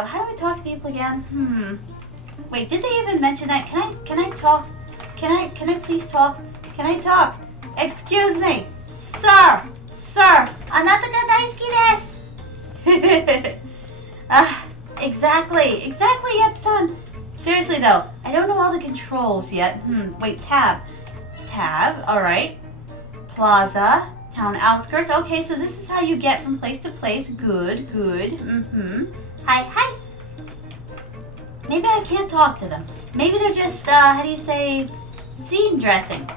go. How do I talk to people again? Wait, did they even mention that? Can I talk? Can I please talk? Can I talk? Excuse me. Sir, anata ga daisuki desu. Exactly, Yep-san. Seriously though, I don't know all the controls yet. Wait, tab, alright. Plaza, town outskirts. Okay, so this is how you get from place to place. Good. Hi. Maybe I can't talk to them. Maybe they're just, how do you say, scene dressing.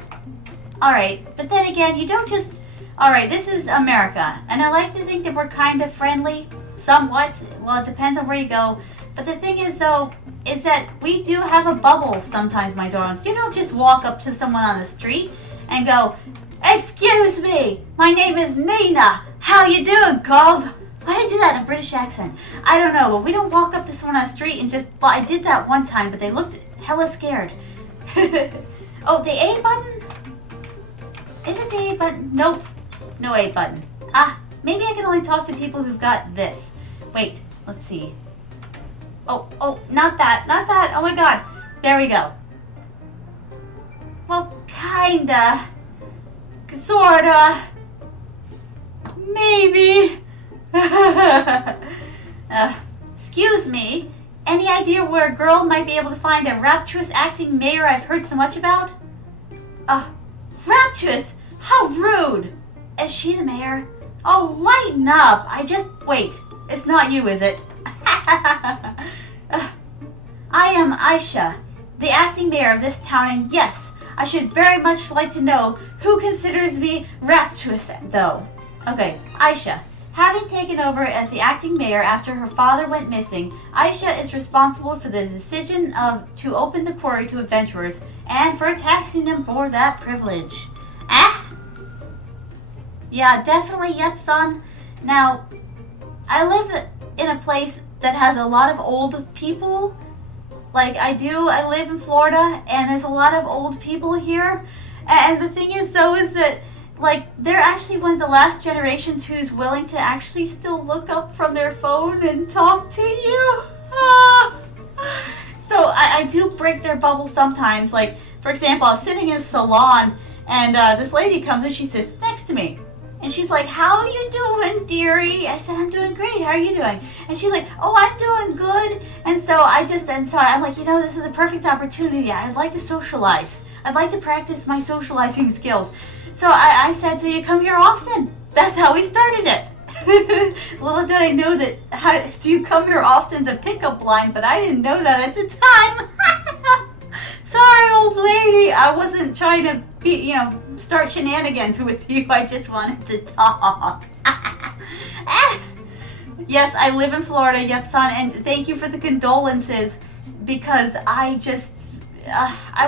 Alright, but then again, you don't just... Alright, this is America, and I like to think that we're kind of friendly, somewhat. Well, it depends on where you go. But the thing is, though, is that we do have a bubble sometimes, my darlings. You don't just walk up to someone on the street and go, "Excuse me, my name is Nina. How you doing, Cove?" Why did I do that in a British accent? I don't know, but we don't walk up to someone on the street and just... Well, I did that one time, but they looked hella scared. Oh, the A button? Is it the A button? Nope. No A button. Maybe I can only talk to people who've got this. Wait, let's see. Oh, not that. Oh my god. There we go. Well, kinda. Sorta. Maybe. Excuse me. Any idea where a girl might be able to find a rapturous acting mayor I've heard so much about? Rapturous? How rude. Is she the mayor? Oh, lighten up. Wait. It's not you, is it? I am Aisha, the acting mayor of this town, and yes, I should very much like to know who considers me rapturous, though. Okay, Aisha. Having taken over as the acting mayor after her father went missing, Aisha is responsible for the decision to open the quarry to adventurers and for taxing them for that privilege. Yeah, definitely, yep, son. Now, I live in a place that has a lot of old people. Like I live in Florida, and there's a lot of old people here. And the thing is, though, is that like they're actually one of the last generations who's willing to actually still look up from their phone and talk to you. So I do break their bubble sometimes. Like, for example, I was sitting in a salon, and this lady comes and she sits next to me. And she's like, "How are you doing, dearie?" I said, "I'm doing great. How are you doing?" And she's like, "Oh, I'm doing good." And so I'm like, this is a perfect opportunity. I'd like to socialize. I'd like to practice my socializing skills. So I said, "So you come here often?" That's how we started it. Little did I know that do you come here often to pickup line, but I didn't know that at the time. Sorry, old lady. I wasn't trying to start shenanigans with you. I just wanted to talk. Yes, I live in Florida, yep, son, and thank you for the condolences, because I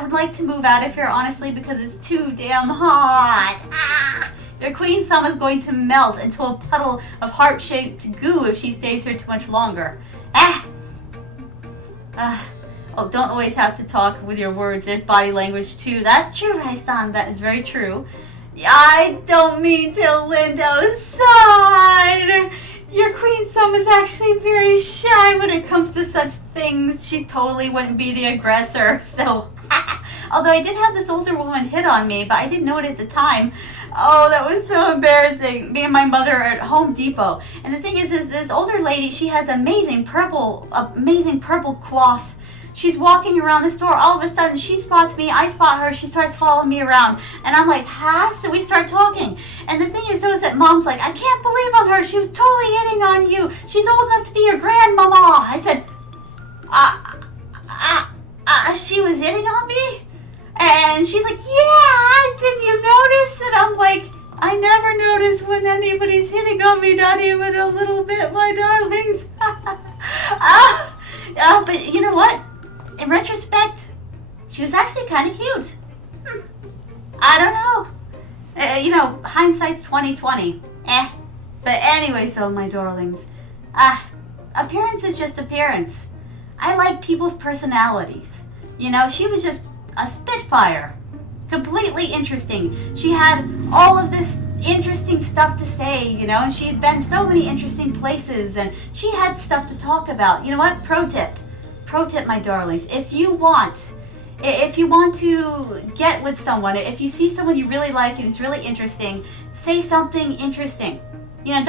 would like to move out of here, honestly, because it's too damn hot. Your queen sum is going to melt into a puddle of heart-shaped goo if she stays here too much longer. Oh, don't always have to talk with your words. There's body language too. That's true, Rai-san. That is very true. I don't mean to Lindo-san. Your queen sum is actually very shy when it comes to such things. She totally wouldn't be the aggressor. So, although I did have this older woman hit on me, but I didn't know it at the time. Oh, that was so embarrassing. Me and my mother are at Home Depot. And the thing is this older lady, she has amazing purple coif. She's walking around the store. All of a sudden, she spots me. I spot her. She starts following me around. And I'm like, So we start talking. And the thing is, though, is that Mom's like, "I can't believe on her. She was totally hitting on you. She's old enough to be your grandmama." I said, she was hitting on me? And she's like, "Yeah, didn't you notice?" And I'm like, "I never notice when anybody's hitting on me, not even a little bit, my darlings." But you know what? In retrospect, she was actually kind of cute. I don't know. Hindsight's 20/20. But anyway, so my darlings, appearance is just appearance. I like people's personalities. She was just a spitfire. Completely interesting. She had all of this interesting stuff to say, you know, and she had been so many interesting places, and she had stuff to talk about. You know what? Pro tip, my darlings, if you want to get with someone, if you see someone you really like and it's really interesting, say something interesting. You know,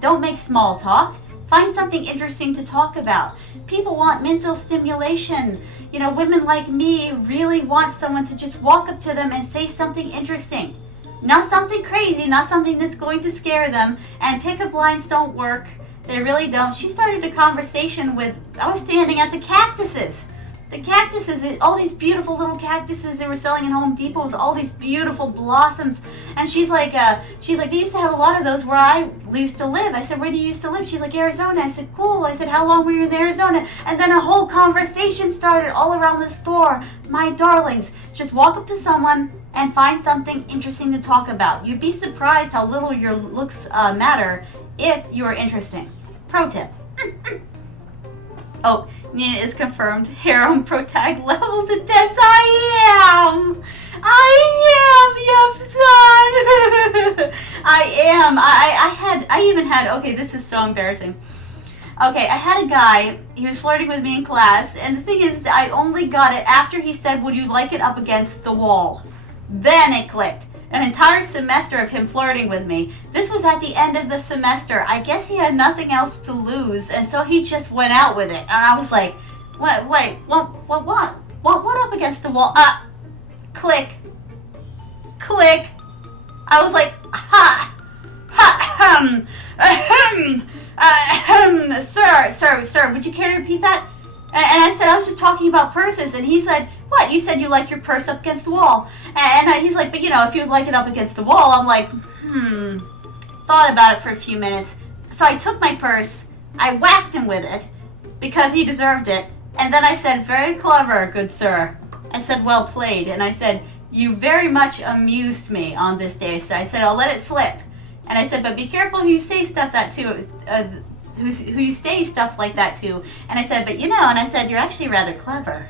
don't make small talk. Find something interesting to talk about. People want mental stimulation. You know, women like me really want someone to just walk up to them and say something interesting. Not something crazy, not something that's going to scare them. And pickup lines don't work. They really don't. She started a conversation with, I was standing at the cactuses. The cactuses, all these beautiful little cactuses they were selling in Home Depot with all these beautiful blossoms. And she's like, they used to have a lot of those where I used to live. I said, where do you used to live? She's like, Arizona. I said, cool. I said, how long were you in Arizona? And then a whole conversation started all around the store. My darlings, just walk up to someone and find something interesting to talk about. You'd be surprised how little your looks matter if you're interesting. Pro tip. Oh, Nina is confirmed. Harem protag levels intense. I am, yep, son. I even had, okay, this is so embarrassing. Okay, I had a guy, he was flirting with me in class, and the thing is, I only got it after he said, would you like it up against the wall? Then it clicked. An entire semester of him flirting with me. This was at the end of the semester. I guess he had nothing else to lose, and so he just went out with it. And I was like, what up against the wall? Click. I was like, sir, would you care to repeat that? And I said, I was just talking about purses, and he said, what? You said you like your purse up against the wall. And he's like, but you know, if you'd like it up against the wall, I'm like, thought about it for a few minutes. So I took my purse, I whacked him with it, because he deserved it, and then I said, very clever, good sir. I said, well played, and I said, you very much amused me on this day. So I said, I'll let it slip. And I said, but be careful who you say stuff that to, who you say stuff like that to. And I said, but you know, and I said, you're actually rather clever.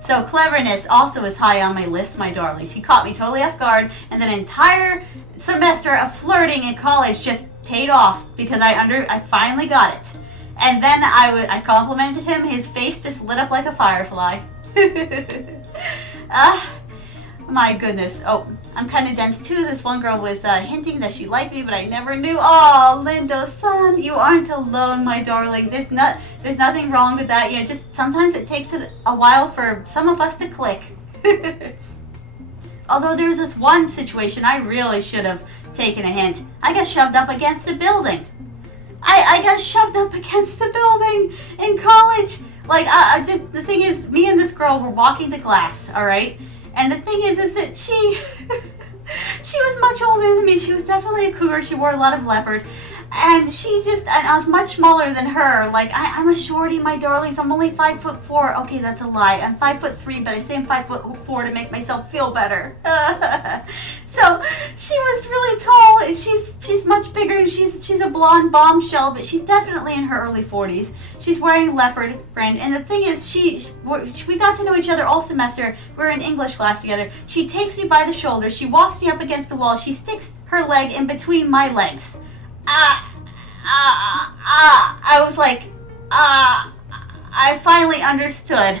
So cleverness also is high on my list, my darlings. He caught me totally off guard, and then an entire semester of flirting in college just paid off because I finally got it. And then I complimented him. His face just lit up like a firefly. My goodness. Oh, I'm kind of dense too. This one girl was hinting that she liked me, but I never knew. Oh, Lindo, son, you aren't alone, my darling. There's nothing wrong with that. You know, just sometimes it takes a while for some of us to click. Although there was this one situation I really should have taken a hint. I got shoved up against a building. I got shoved up against a building in college. Like, the thing is, me and this girl were walking to class, all right? And the thing is that she was much older than me. She was definitely a cougar. She wore a lot of leopard. And I was much smaller than her. Like, I'm a shorty, my darlings. I'm only 5'4". Okay, that's a lie. I'm 5'3", but I say I'm 5'4" to make myself feel better. So she was really tall, and she's much bigger, and she's a blonde bombshell, but she's definitely in her early 40s. She's wearing leopard print, and the thing is, we got to know each other all semester. We were in English class together. She takes me by the shoulder. She walks me up against the wall. She sticks her leg in between my legs. I was like, I finally understood.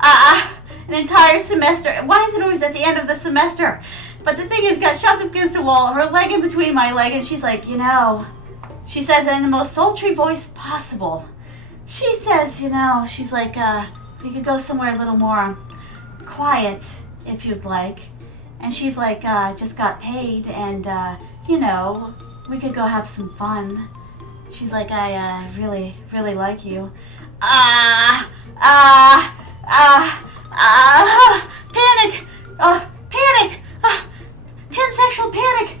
An entire semester. Why is it always at the end of the semester? But the thing is, got shoved up against the wall, her leg in between my leg, and she's like, you know, she says in the most sultry voice possible. She says, you know, she's like, we could go somewhere a little more quiet, if you'd like. And she's like, just got paid, and, you know, we could go have some fun. She's like, I really, really like you. Panic! Panic! Pansexual panic!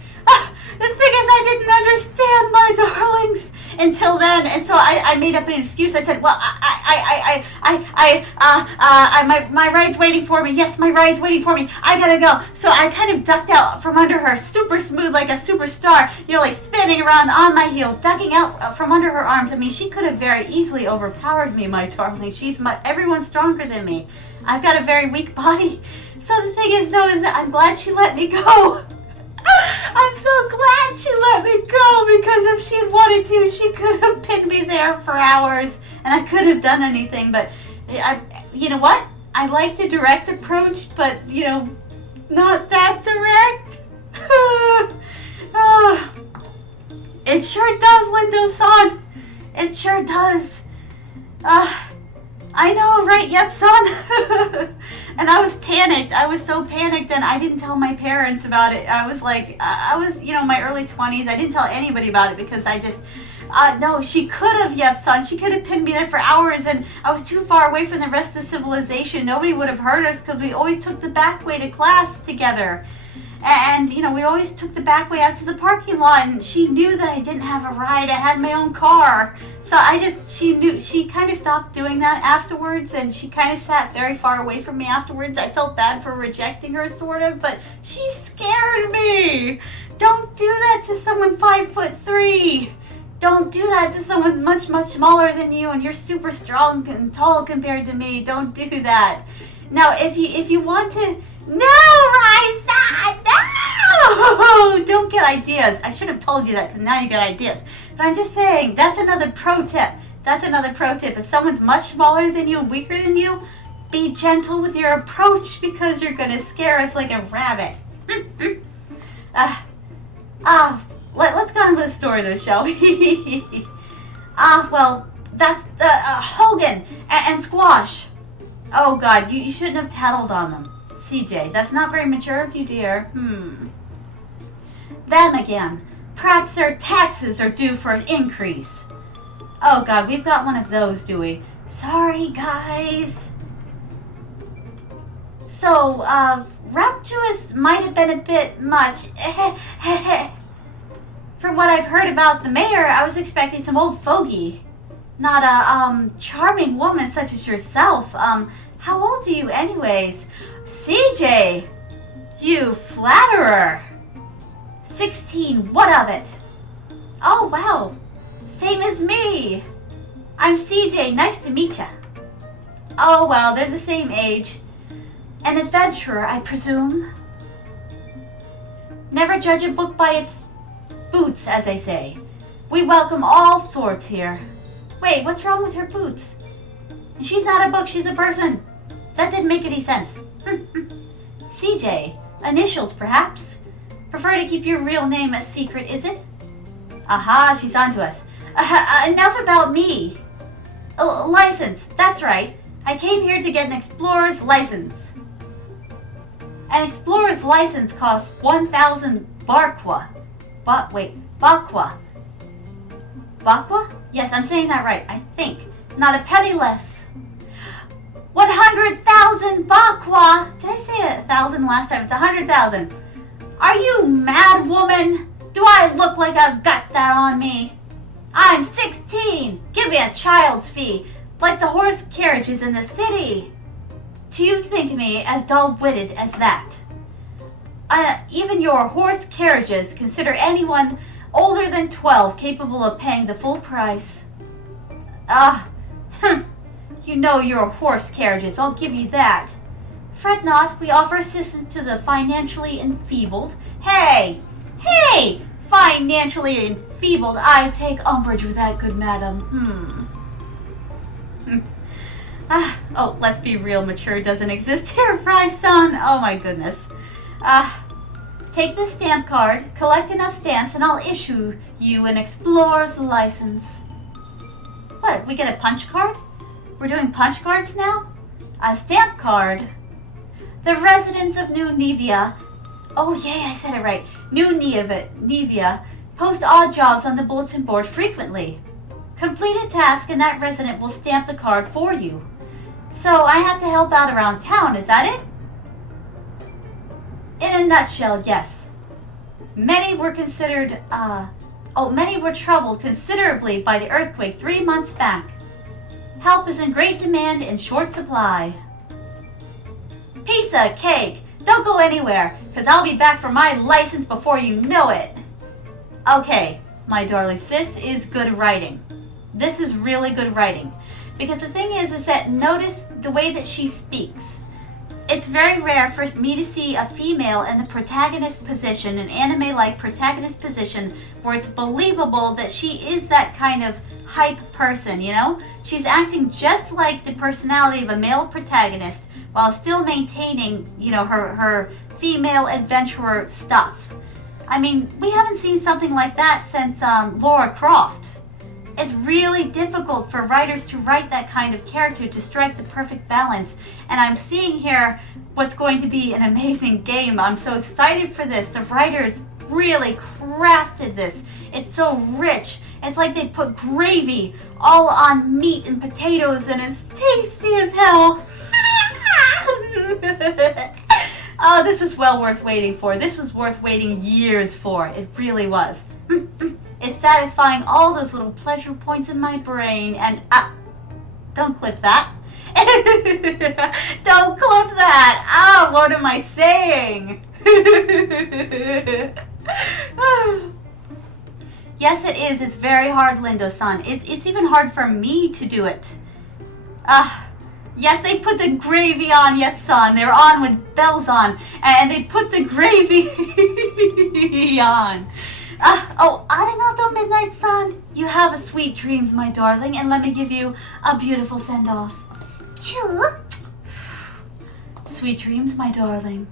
The thing is, I didn't understand, my darlings, until then. And so I made up an excuse. I said, well, my ride's waiting for me. Yes, my ride's waiting for me. I gotta go. So I kind of ducked out from under her, super smooth, like a superstar, you know, like spinning around on my heel, ducking out from under her arms. I mean, she could have very easily overpowered me, my darling. Everyone's stronger than me. I've got a very weak body. So the thing is, though, is that I'm glad she let me go. I'm so glad she let me go, because if she had wanted to, she could have pinned me there for hours and I couldn't have done anything. But you know what? I like the direct approach, but not that direct. It sure does, Lindo-san. It sure does. I know, right? Yep, son. And I was panicked. I was so panicked, and I didn't tell my parents about it. I was like, I was, in my early 20s. I didn't tell anybody about it because I just, no, she could have, yep, son. She could have pinned me there for hours, and I was too far away from the rest of civilization. Nobody would have heard us because we always took the back way to class together. And, we always took the back way out to the parking lot, and she knew that I didn't have a ride. I had my own car. So she kind of stopped doing that afterwards, and she kind of sat very far away from me afterwards. I felt bad for rejecting her, sort of, but she scared me. Don't do that to someone 5'3". Don't do that to someone much, much smaller than you, and you're super strong and tall compared to me. Don't do that. Now, if you want to... No, Raisa! No! Don't get ideas. I should have told you that, because now you get ideas. But I'm just saying, that's another pro tip. That's another pro tip. If someone's much smaller than you and weaker than you, be gentle with your approach, because you're going to scare us like a rabbit. Let's go on with the story, though, shall we? Well, that's Hogan and Squash. Oh, God, you shouldn't have tattled on them. CJ, that's not very mature of you, dear. Them again. Perhaps their taxes are due for an increase. Oh, God, we've got one of those, do we? Sorry, guys. So, rapturous might have been a bit much. From what I've heard about the mayor, I was expecting some old fogey. Not a, charming woman such as yourself. How old are you anyways? CJ! You flatterer! 16, what of it? Oh, wow. Same as me. I'm CJ, nice to meet ya. Oh, well, they're the same age. An adventurer, I presume? Never judge a book by its boots, as they say. We welcome all sorts here. Wait, what's wrong with her boots? She's not a book, she's a person. That didn't make any sense. CJ, initials perhaps? Prefer to keep your real name a secret, is it? Aha, she's on to us. Enough about me. License, that's right. I came here to get an explorer's license. An explorer's license costs 1,000 Bakwa. Bakwa. Bakwa? Yes, I'm saying that right, I think. Not a penny less. 100,000 Bakwa! Did I say 1,000 last time? It's 100,000. Are you mad, woman? Do I look like I've got that on me? I'm 16. Give me a child's fee, like the horse carriages in the city. Do you think me as dull-witted as that? Even your horse carriages consider anyone older than 12 capable of paying the full price. You know your horse carriages, I'll give you that. Fret not, we offer assistance to the financially enfeebled. Hey! Financially enfeebled, I take umbrage with that, good madam. Oh, let's be real, mature doesn't exist here, Fry-san. Oh my goodness. Take this stamp card, collect enough stamps, and I'll issue you an explorer's license. What, we get a punch card? We're doing punch cards now? A stamp card. The residents of New Nevia, oh yay, I said it right, New Nevia, post odd jobs on the bulletin board frequently. Complete a task and that resident will stamp the card for you. So I have to help out around town, is that it? In a nutshell, yes. Many were troubled considerably by the earthquake 3 months back. Help is in great demand and short supply. Piece of cake! Don't go anywhere, because I'll be back for my license before you know it. Okay, my darlings, this is good writing. This is really good writing. Because the thing is that notice the way that she speaks. It's very rare for me to see a female in the protagonist position, an anime-like protagonist position, where it's believable that she is that kind of hype person, you know? She's acting just like the personality of a male protagonist while still maintaining, you know, her female adventurer stuff. I mean, we haven't seen something like that since Lara Croft. It's really difficult for writers to write that kind of character to strike the perfect balance. And I'm seeing here what's going to be an amazing game. I'm so excited for this. The writers really crafted this. It's so rich. It's like they put gravy all on meat and potatoes, and it's tasty as hell. Oh, this was well worth waiting for. This was worth waiting years for. It really was. It's satisfying all those little pleasure points in my brain, and don't clip that. Don't clip that. Ah, what am I saying? Yes, it is. It's very hard, Lindo-san. It's even hard for me to do it. Yes, they put the gravy on, Yep-san. They're on with bells on, and they put the gravy on. Arigato, Midnight-san. You have a sweet dreams, my darling, and let me give you a beautiful send-off. Choo. Sweet dreams, my darling.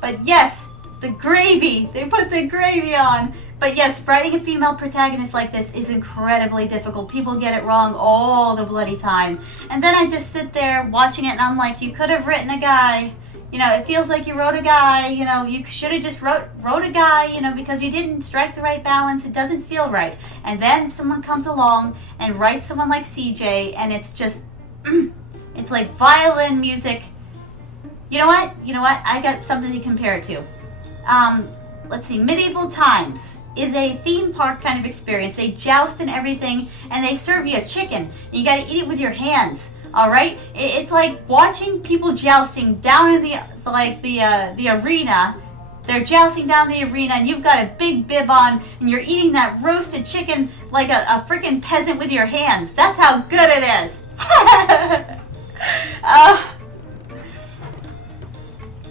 But yes, the gravy. They put the gravy on. But yes, writing a female protagonist like this is incredibly difficult. People get it wrong all the bloody time. And then I just sit there watching it, and I'm like, you could have written a guy. You know, it feels like you wrote a guy, you know, you should have just wrote a guy, you know, because you didn't strike the right balance. It doesn't feel right. And then someone comes along and writes someone like CJ, and it's just, it's like violin music. You know what? I got something to compare it to. Let's see, Medieval Times is a theme park kind of experience. They joust and everything, and they serve you a chicken. You got to eat it with your hands. All right, it's like watching people jousting down in the arena. They're jousting down the arena, and you've got a big bib on, and you're eating that roasted chicken like a freaking peasant with your hands. That's how good it is.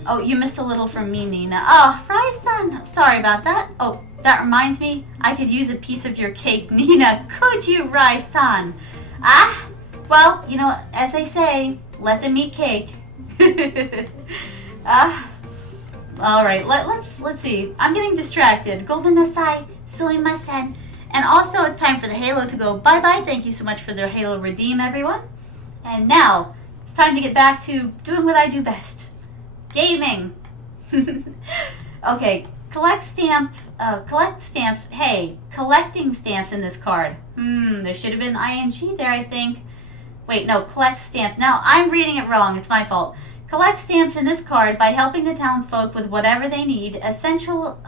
Oh, you missed a little from me, Nina. Oh, Rai-san, sorry about that. Oh, that reminds me, I could use a piece of your cake, Nina. Could you, Rai-san? Well, you know, as they say, let them eat cake. All right, let's see. I'm getting distracted. Gomenasai, sumimasen. And also, it's time for the Halo to go bye-bye. Thank you so much for the Halo Redeem, everyone. And now, it's time to get back to doing what I do best. Gaming. Okay, collect stamps. Hey, collecting stamps in this card. There should have been ing there, I think. Wait, no, collect stamps. Now, I'm reading it wrong. It's my fault. Collect stamps in this card by helping the townsfolk with whatever they need. Essential,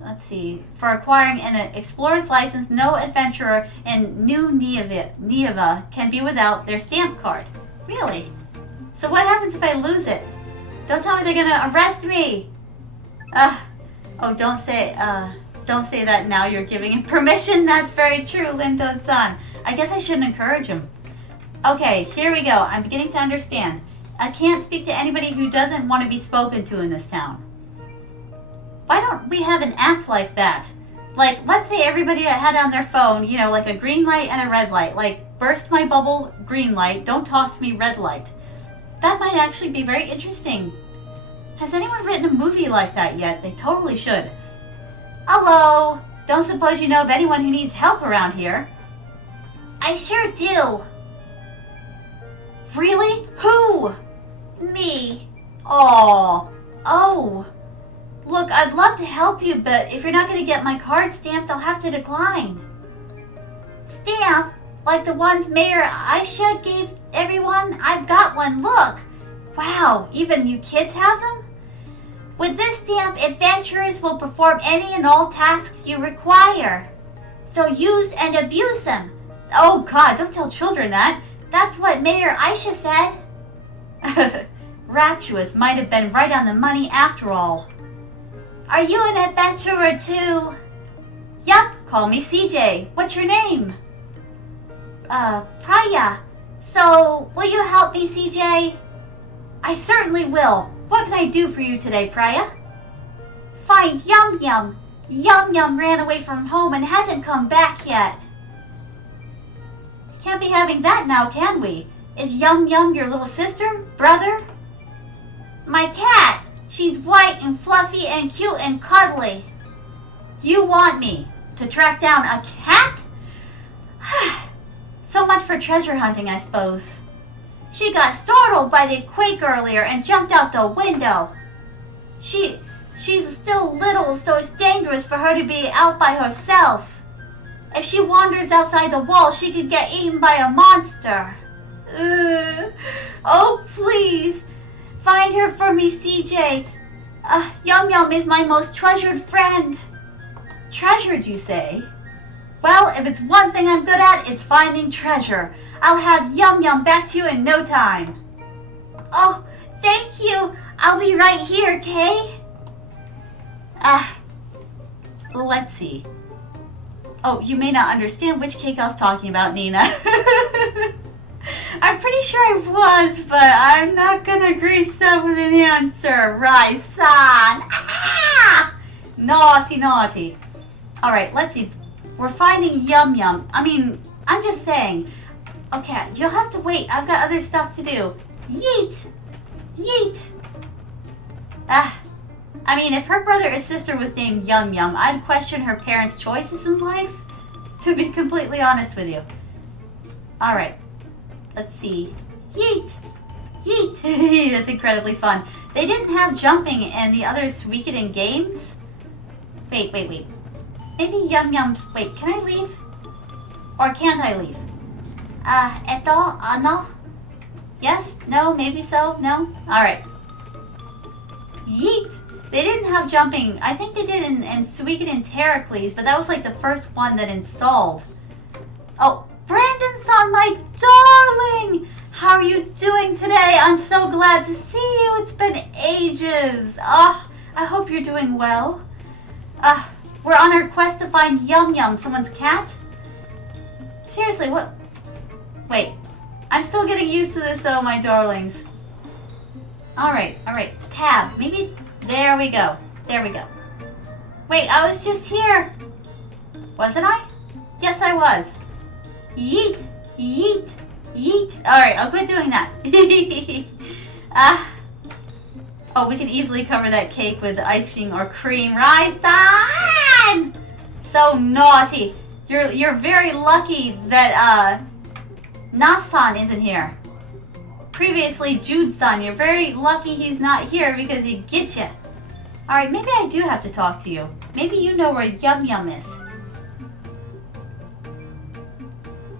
let's see, for acquiring an explorer's license, no adventurer in New Nieva can be without their stamp card. Really? So what happens if I lose it? Don't tell me they're gonna arrest me. Oh, don't say that now. You're giving him permission. That's very true, Lindo-san. I guess I shouldn't encourage him. Okay, here we go. I'm beginning to understand. I can't speak to anybody who doesn't want to be spoken to in this town. Why don't we have an app like that? Like, let's say everybody had on their phone, you know, like a green light and a red light. Like, burst my bubble, green light. Don't talk to me, red light. That might actually be very interesting. Has anyone written a movie like that yet? They totally should. Hello. Don't suppose you know of anyone who needs help around here? I sure do. Really? Who? Me. Aw. Oh. Look, I'd love to help you, but if you're not going to get my card stamped, I'll have to decline. Stamp? Like the ones Mayor Aisha gave everyone? I've got one, look. Wow, even you kids have them? With this stamp, adventurers will perform any and all tasks you require. So use and abuse them. Oh God, don't tell children that. That's what Mayor Aisha said. Rapturous might have been right on the money after all. Are you an adventurer too? Yup, call me CJ. What's your name? Praya. So, will you help me, CJ? I certainly will. What can I do for you today, Priya? Find Yum Yum. Yum Yum ran away from home and hasn't come back yet. Can't be having that now, can we? Is Yum Yum your little sister? Brother? My cat. She's white and fluffy and cute and cuddly. You want me to track down a cat? So much for treasure hunting, I suppose. She got startled by the quake earlier and jumped out the window. She's still little, so it's dangerous for her to be out by herself. If she wanders outside the wall, she could get eaten by a monster. Oh, please. Find her for me, CJ. Yum Yum is my most treasured friend. Treasured, you say? Well, if it's one thing I'm good at, it's finding treasure. I'll have Yum Yum back to you in no time. Oh, thank you. I'll be right here, Kay. Let's see. Oh, you may not understand which cake I was talking about, Nina. I'm pretty sure I was, but I'm not gonna grease up with an answer. Right, son. Ah! Naughty, naughty. Alright, let's see. We're finding Yum Yum. I mean, I'm just saying. Okay, you'll have to wait. I've got other stuff to do. Yeet. Yeet. I mean, if her brother or sister was named Yum Yum, I'd question her parents' choices in life, to be completely honest with you. Alright. Let's see. Yeet. Yeet. That's incredibly fun. They didn't have jumping in the other Suikoden games. Wait. Maybe Yum Yum's... Wait, can I leave? Or can't I leave? No? Yes? No? Maybe so? No? Alright. Yeet! They didn't have jumping. I think they did in Suikoden Chronicles, but that was like the first one that installed. Oh, Brandon-san, my darling! How are you doing today? I'm so glad to see you. It's been ages. I hope you're doing well. We're on our quest to find Yum Yum, someone's cat? Seriously, what? Wait. I'm still getting used to this though, my darlings. Alright. Tab. Maybe it's... There we go. Wait, I was just here. Wasn't I? Yes, I was. Yeet. Alright, I'll quit doing that. Oh, we can easily cover that cake with ice cream or cream. Rai-san! So naughty. You're very lucky that Na-san isn't here. Previously, Jude-san, you're very lucky he's not here because he'd get you. Alright, maybe I do have to talk to you. Maybe you know where Yum Yum is.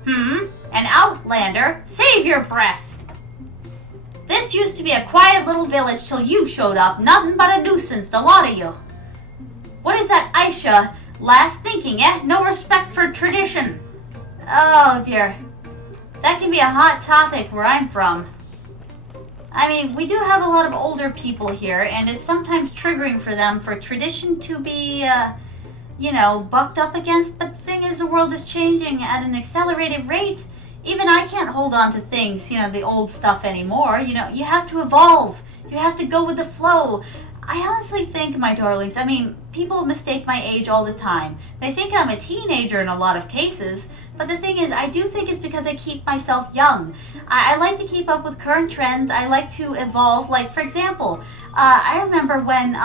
An outlander? Save your breath! This used to be a quiet little village till you showed up. Nothing but a nuisance, the lot of you. What is that Aisha last thinking, eh? No respect for tradition. Oh dear. That can be a hot topic where I'm from. I mean, we do have a lot of older people here, and it's sometimes triggering for them for tradition to be, bucked up against. But the thing is, the world is changing at an accelerated rate. Even I can't hold on to things, the old stuff anymore. You have to evolve. You have to go with the flow. I honestly think, my darlings, I mean, people mistake my age all the time. They think I'm a teenager in a lot of cases, but the thing is, I do think it's because I keep myself young. I like to keep up with current trends. I like to evolve. Like, for example, I remember when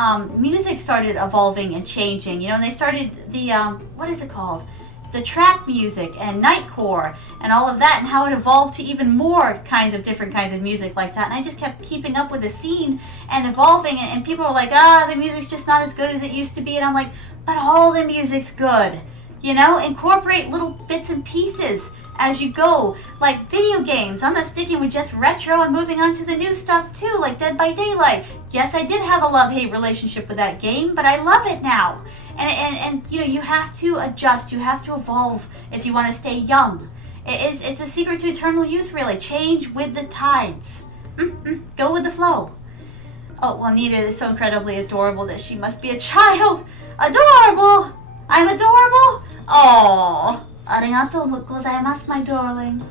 music started evolving and changing, and they started the, what is it called? The trap music and nightcore and all of that, and how it evolved to even more different kinds of music like that. And I just kept keeping up with the scene and evolving, and people were like, the music's just not as good as it used to be. And I'm like, but all the music's good. Incorporate little bits and pieces as you go. Like video games, I'm not sticking with just retro. I'm moving on to the new stuff too, like Dead by Daylight. Yes, I did have a love-hate relationship with that game, but I love it now. And you have to adjust, you have to evolve if you want to stay young. It's a secret to eternal youth, really. Change with the tides. Go with the flow. Oh, well, Nita is so incredibly adorable that she must be a child. Adorable! I'm adorable? Oh, arigatou gozaimasu, my darling.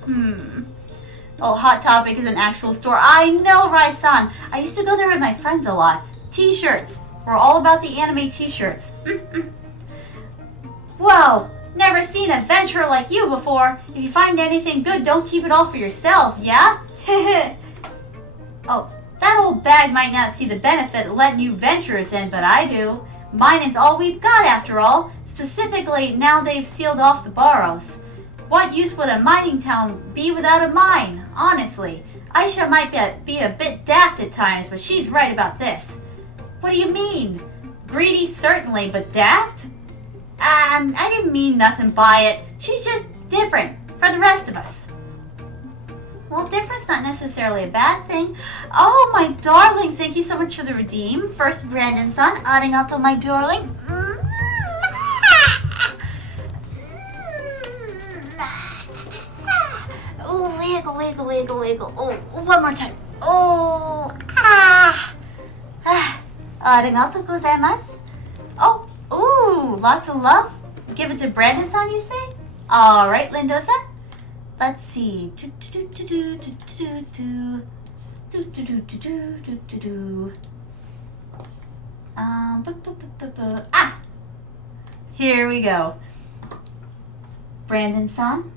Oh, Hot Topic is an actual store. I know, Rai-san. I used to go there with my friends a lot. T-shirts. We're all about the anime t-shirts. Whoa! Never seen a venturer like you before. If you find anything good, don't keep it all for yourself, yeah? Oh, that old bag might not see the benefit of letting you venturers in, but I do. Mining's all we've got after all. Specifically, now they've sealed off the Barrows. What use would a mining town be without a mine? Honestly, Aisha might be a bit daft at times, but she's right about this. What do you mean? Greedy certainly, but daft? I didn't mean nothing by it. She's just different for the rest of us. Well, different's not necessarily a bad thing. Oh, my darlings, thank you so much for the redeem. First, Brandon-san, arigato, my darling. Oh, wiggle, wiggle, wiggle, wiggle. Oh, one more time. Oh, arigato gozaimasu. Oh, ooh, lots of love. Give it to Brandon-san, you say? All right, Lindo-san. Let's see. Here we go. Brandon-san,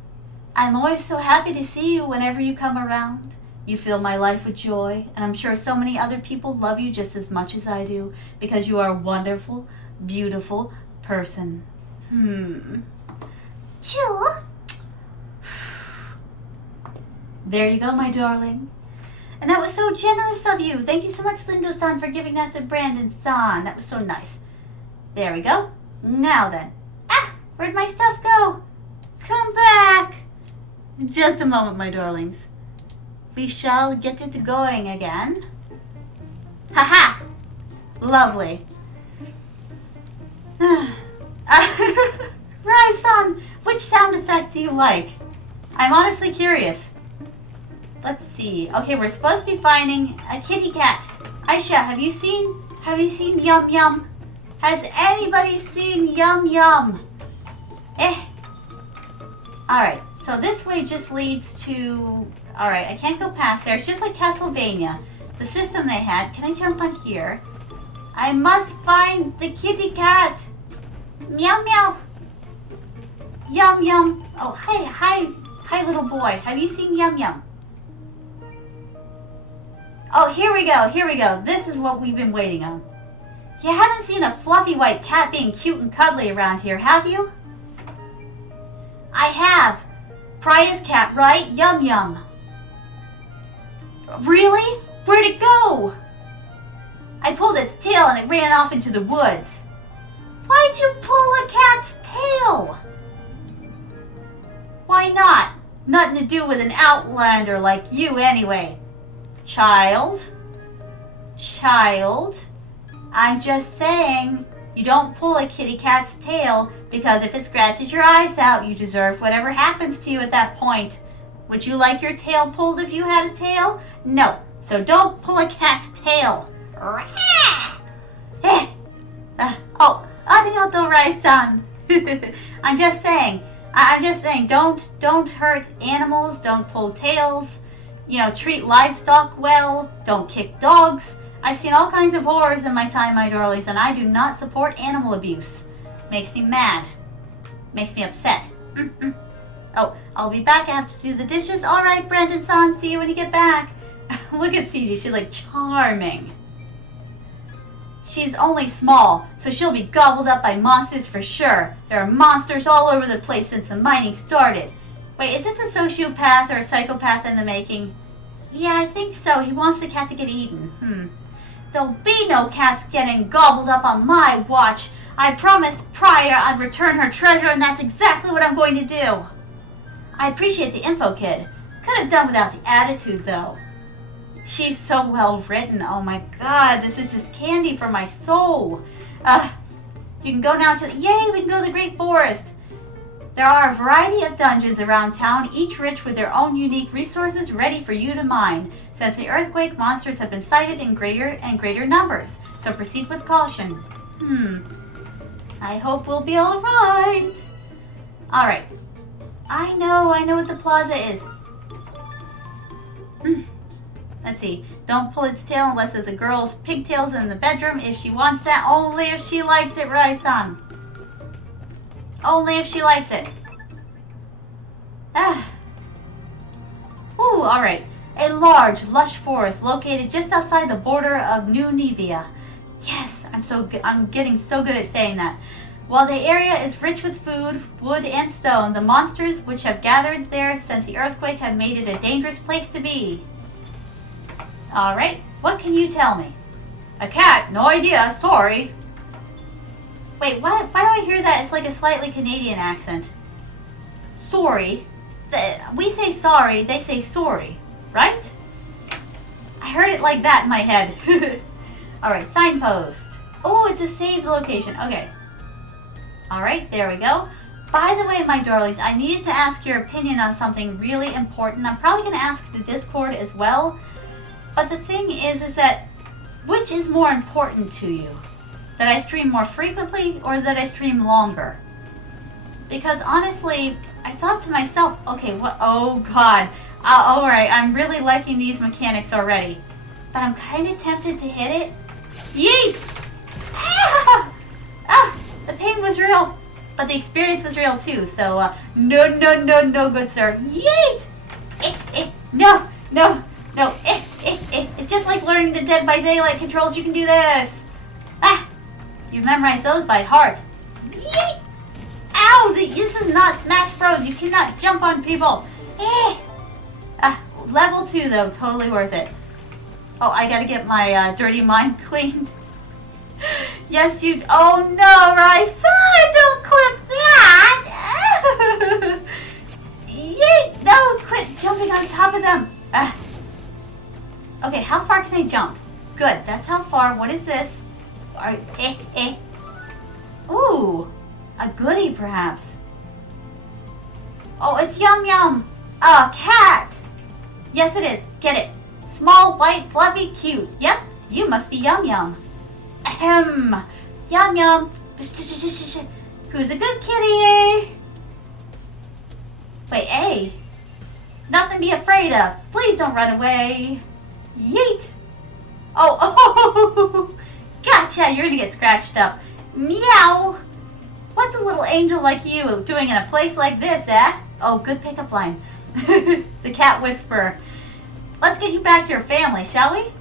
I'm always so happy to see you whenever you come around. You fill my life with joy, and I'm sure so many other people love you just as much as I do, because you are a wonderful, beautiful person. Sure. There you go, my darling. And that was so generous of you. Thank you so much, Lindo-san, for giving that to Brandon-san. That was so nice. There we go. Now then. Where'd my stuff go? Come back. Just a moment, my darlings. We shall get it going again. Haha! Lovely. Rai-san, which sound effect do you like? I'm honestly curious. Let's see. Okay, we're supposed to be finding a kitty cat. Aisha, have you seen Yum Yum? Has anybody seen Yum Yum? Alright, so this way just leads to... Alright, I can't go past there. It's just like Castlevania. The system they had. Can I jump on here? I must find the kitty cat. Meow meow. Yum Yum. Oh, hi little boy. Have you seen Yum Yum? Oh, here we go. This is what we've been waiting on. You haven't seen a fluffy white cat being cute and cuddly around here, have you? I have. Priya's cat, right? Yum Yum. Really? Where'd it go? I pulled its tail and it ran off into the woods. Why'd you pull a cat's tail? Why not? Nothing to do with an outlander like you anyway. Child, I'm just saying, you don't pull a kitty cat's tail because if it scratches your eyes out, you deserve whatever happens to you at that point. Would you like your tail pulled if you had a tail? No, so don't pull a cat's tail. Arigato, Rai-san. I'm just saying, don't hurt animals, don't pull tails. You know, treat livestock well. Don't kick dogs. I've seen all kinds of horrors in my time, my darlings, and I do not support animal abuse. Makes me mad. Makes me upset. Oh, I'll be back. I have to do the dishes. All right, Brandon-san. See you when you get back. Look at CJ. She's like charming. She's only small, so she'll be gobbled up by monsters for sure. There are monsters all over the place since the mining started. Wait, is this a sociopath or a psychopath in the making? Yeah, I think so. He wants the cat to get eaten. There'll be no cats getting gobbled up on my watch. I promised Priya I'd return her treasure, and that's exactly what I'm going to do. I appreciate the info, kid. Could have done without the attitude, though. She's so well written. Oh my god, this is just candy for my soul. You can go now to... Yay, we can go to the Great Forest. There are a variety of dungeons around town, each rich with their own unique resources ready for you to mine. Since the earthquake, monsters have been sighted in greater and greater numbers, so proceed with caution. I hope we'll be alright. Alright. I know what the plaza is. Let's see. Don't pull its tail unless there's a girl's pigtails in the bedroom. If she wants that, only if she likes it, Rai-san. Only if she likes it. Ah. Ooh, alright. A large, lush forest located just outside the border of New Nevia. Yes, I'm getting so good at saying that. While the area is rich with food, wood, and stone, the monsters which have gathered there since the earthquake have made it a dangerous place to be. Alright, what can you tell me? A cat? No idea, sorry. Wait, why do I hear that? It's like a slightly Canadian accent. Sorry. We say sorry, they say sorry, right? I heard it like that in my head. Alright, signpost. Oh, it's a saved location. Okay. Alright, there we go. By the way, my darlings, I needed to ask your opinion on something really important. I'm probably going to ask the Discord as well. But the thing is that, which is more important to you? That I stream more frequently or that I stream longer? Because honestly, I thought to myself, okay, what? Oh god. Alright, I'm really liking these mechanics already. But I'm kind of tempted to hit it. Yeet! Ah! Ah! The pain was real, but the experience was real too, so, no, good sir. Yeet! No. It's just like learning the Dead by Daylight controls. You can do this. Ah! You've memorized those by heart. Yeet! Ow! This is not Smash Bros. You cannot jump on people. Level 2, though. Totally worth it. Oh, I gotta get my dirty mind cleaned. Yes, you... Oh, no, Rai-san! Don't clip that! Yeet! No, quit jumping on top of them. Okay, how far can I jump? Good, that's how far. What is this? Ooh, a goodie, perhaps. Oh, it's Yum Yum. A cat. Yes, it is. Get it. Small, white, fluffy, cute. Yep, you must be Yum Yum. Ahem. Yum Yum. Who's a good kitty? Wait, A. Nothing to be afraid of. Please don't run away. Yeet. Oh. Gotcha. You're gonna get scratched up. Meow. What's a little angel like you doing in a place like this, eh? Oh, good pickup line. The cat whisperer. Let's get you back to your family, shall we?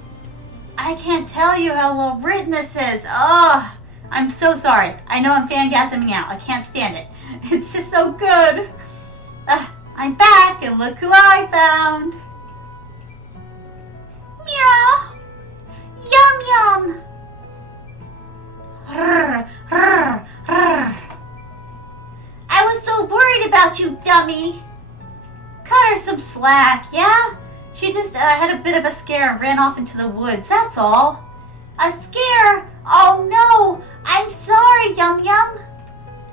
I can't tell you how well written this is. Oh, I'm so sorry. I know I'm fangasming out. I can't stand it. It's just so good. I'm back, and look who I found. Meow. Yum Yum. I was so worried about you, dummy. Cut her some slack, yeah? She just had a bit of a scare and ran off into the woods, that's all. A scare? Oh no! I'm sorry, Yum Yum.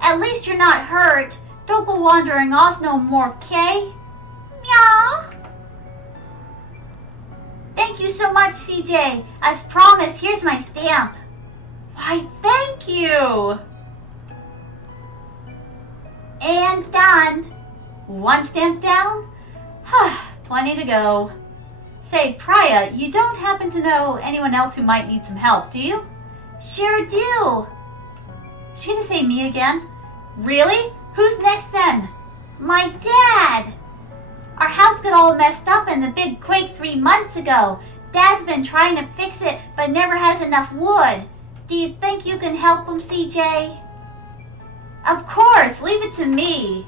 At least you're not hurt. Don't go wandering off no more, Kay? Meow. Thank you so much, CJ. As promised, here's my stamp. Why, thank you. And done. One stamp down? Plenty to go. Say, Priya, you don't happen to know anyone else who might need some help, do you? Sure do. She gonna say me again? Really? Who's next then? My dad. Our house got all messed up in the big quake 3 months ago. Dad's been trying to fix it, but never has enough wood. Do you think you can help him, CJ? Of course, leave it to me.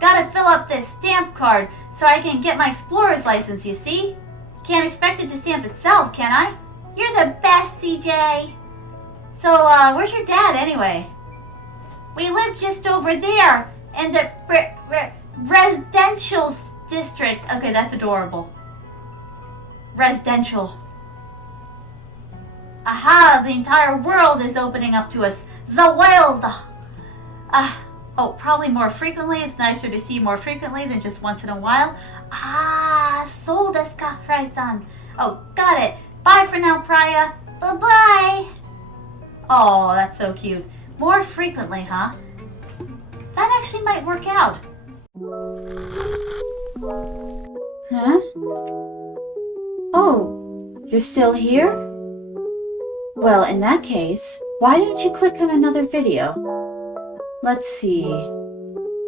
Gotta fill up this stamp card so I can get my explorer's license, you see? Can't expect it to stamp itself, can I? You're the best, CJ. So, where's your dad anyway? We live just over there in the residential district. Okay, that's adorable. Residential. Aha, the entire world is opening up to us. The world. Oh, probably more frequently. It's nicer to see more frequently than just once in a while. So desu ka, Fry-san. Oh, got it. Bye for now, Priya. Bye-bye. Oh, that's so cute. More frequently, huh? That actually might work out. Huh? Oh, you're still here? Well, in that case, why don't you click on another video? Let's see.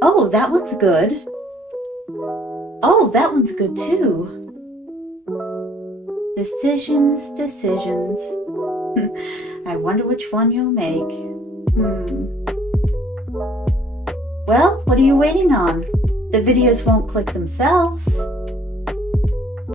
Oh, that one's good. Oh, that one's good too. Decisions, decisions. I wonder which one you'll make. Well, what are you waiting on? The videos won't click themselves.